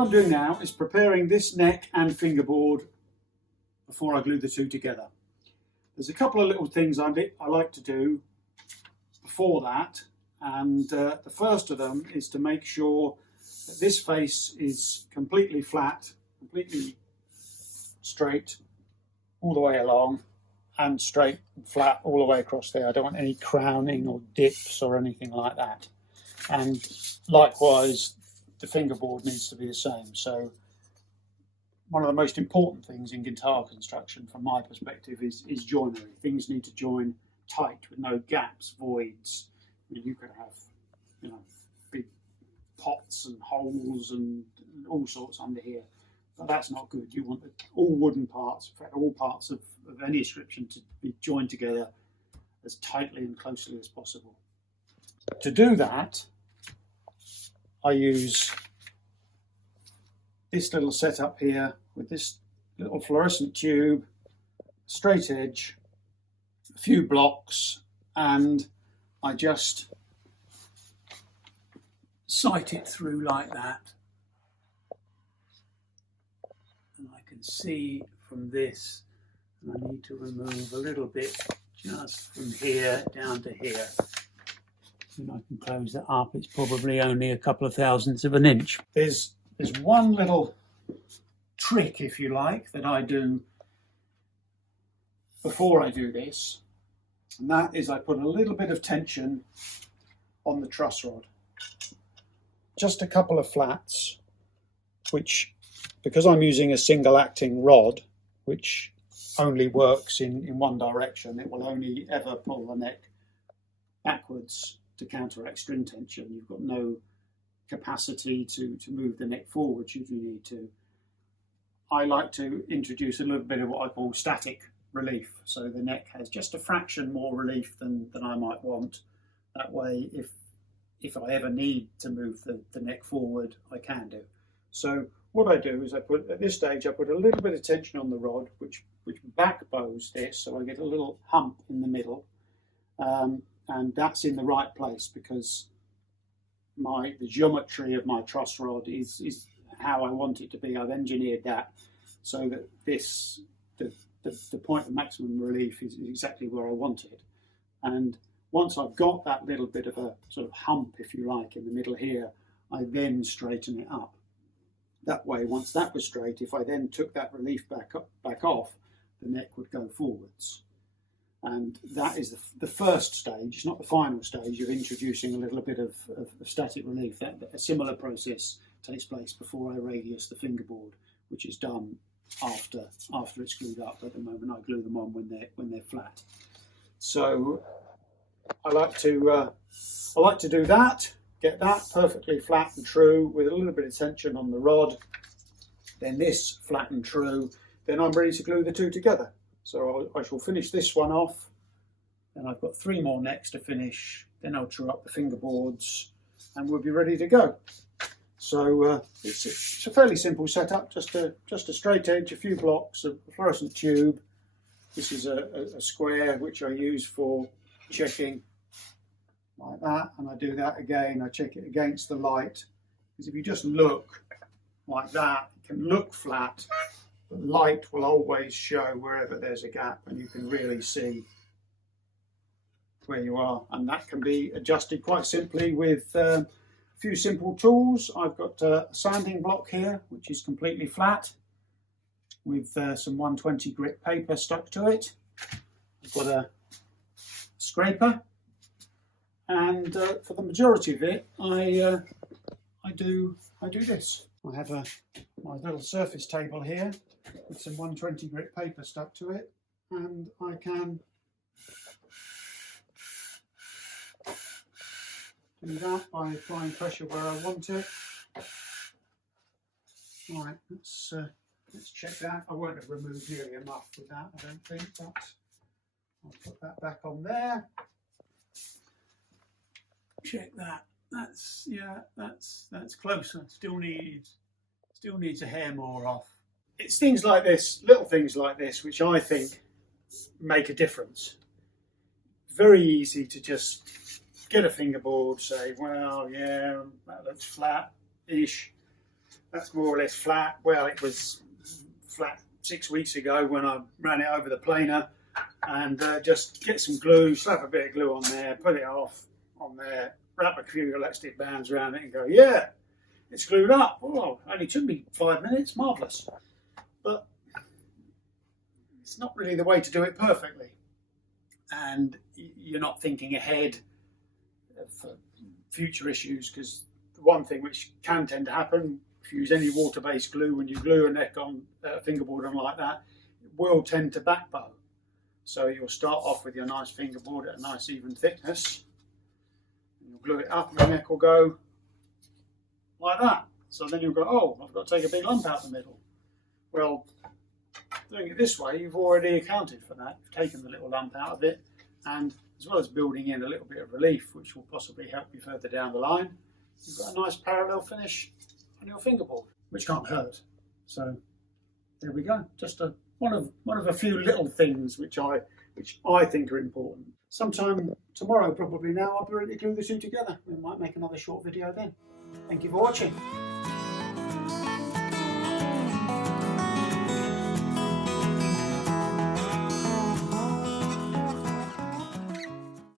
I'm doing now is preparing this neck and fingerboard before I glue the two together. There's a couple of little things I like to do before that, and the first of them is to make sure that this face is completely flat, completely straight all the way along, and straight and flat all the way across there. I don't want any crowning or dips or anything like that. And likewise, the fingerboard needs to be the same. So one of the most important things in guitar construction, from my perspective, is joinery. Things need to join tight with no gaps, voids. You could have, big pots and holes and all sorts under here, but that's not good. You want all wooden parts, in fact, all parts of any description, to be joined together as tightly and closely as possible. To do that, I use this little setup here with this little fluorescent tube, straight edge, a few blocks, and I just sight it through like that. And I can see from this, and I need to remove a little bit just from here down to here. And I can close that up. It's probably only a couple of thousandths of an inch. There's one little trick, if you like, that I do before I do this, and that is I put a little bit of tension on the truss rod. Just a couple of flats, which, because I'm using a single acting rod, which only works in one direction, it will only ever pull the neck backwards to counteract string tension. You've got no capacity to move the neck forward should you need to. I like to introduce a little bit of what I call static relief, so the neck has just a fraction more relief than I might want. That way, if I ever need to move the neck forward, I can do. So what I do is at this stage I put a little bit of tension on the rod, which back bows this, so I get a little hump in the middle, and that's in the right place because the geometry of my truss rod is how I want it to be. I've engineered that so that the point of maximum relief is exactly where I want it. And once I've got that little bit of a sort of hump, if you like, in the middle here, I then straighten it up. That way, once that was straight, if I then took that relief back off, the neck would go forwards. And that is the first stage. It's not the final stage of introducing a little bit of static relief. A similar process takes place before I radius the fingerboard, which is done after it's glued up. At the moment, I glue them on when they're flat. So I like to do that, get that perfectly flat and true with a little bit of tension on the rod. Then this flat and true. Then I'm ready to glue the two together. So I shall finish this one off, and I've got 3 more necks to finish. Then I'll true up the fingerboards, and we'll be ready to go. So it's a fairly simple setup, just a straight edge, a few blocks of fluorescent tube. This is a square which I use for checking, like that, and I do that again. I check it against the light, because if you just look like that, it can look flat. The light will always show wherever there's a gap, and you can really see where you are. And that can be adjusted quite simply with a few simple tools. I've got a sanding block here, which is completely flat, with some 120 grit paper stuck to it. I've got a scraper, and for the majority of it, I do this. I have my little surface table here with some 120 grit paper stuck to it, and I can do that by applying pressure where I want it. Right, let's check that. I won't have removed nearly enough with that, I don't think, but I'll put that back on there. Check that. That's closer. Still needs a hair more off. It's things like this, little things like this, which I think make a difference. Very easy to just get a fingerboard, say, well, yeah, that looks flat-ish. That's more or less flat. Well, it was flat 6 weeks ago when I ran it over the planer, and just get some glue, slap a bit of glue on there, put it off on there, wrap a few elastic bands around it and go, yeah, it's glued up. Oh, only took me 5 minutes, marvellous. But it's not really the way to do it perfectly. And you're not thinking ahead for future issues, because the one thing which can tend to happen, if you use any water-based glue, when you glue a neck on a fingerboard on like that, it will tend to backbow. So you'll start off with your nice fingerboard at a nice even thickness, and you'll glue it up and the neck will go like that. So then you'll go, oh, I've got to take a big lump out the middle. Well, doing it this way, you've already accounted for that. You've taken the little lump out of it, and as well as building in a little bit of relief, which will possibly help you further down the line, you've got a nice parallel finish on your fingerboard, which can't hurt. So there we go. Just one of a few little things which I think are important. Sometime tomorrow, probably now, I'll be ready to glue the two together. We might make another short video then. Thank you for watching.